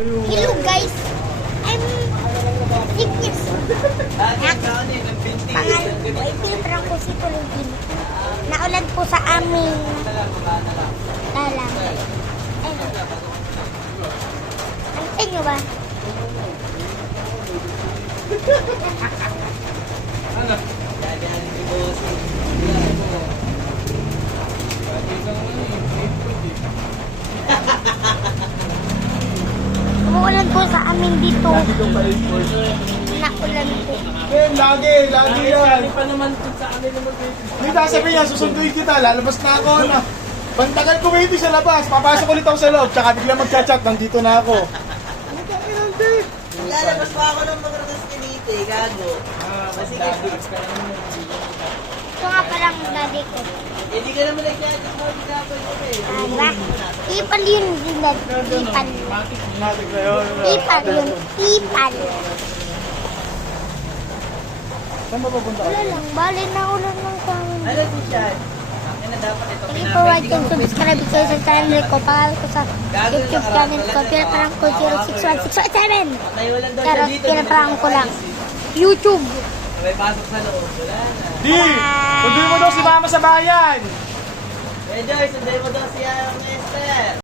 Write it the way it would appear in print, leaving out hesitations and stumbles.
Hello guys, I'm 6 years old. Piniprank ko si Tulugin. Naulan po sa amin. Lalang. Antay nyo ba? Ano? Umuulan po sa amin dito. Naulan po. Lagi yan. Pa naman sa amin naman. Hindi sabi niya, susunduin kita, lalabas na ako na. Bantagal ko waiting sa labas, papasok ulit ako sa loob, tsaka bigla magchat-chat, nandito na ako. Lalabas pa ako ng mga raskinite, gago. Sige. Ito nga palang daddy ko. Hindi ka naman nag-chat mo, ginapal ko eh. Diba? Ipal yun, Dinad. Ipal. Matik na yun. Ipal yun. Ipal. Saan ba pupunta ka? Wala lang. Bali na ulan ng kami. Ano po siya? Akin na dapat ito. Hindi po like and subscribe ko sa channel ko. Pangalan ko sa YouTube channel ko. Pinaparang ko 061617. Tayo lang daw siya Pero dito. pinaparang ko lang. YouTube. May pasok sa loob. Wala na. Di! Sunduin mo daw si mama sa bayan! Eh Joy, sunday mo daw siya ang Esther.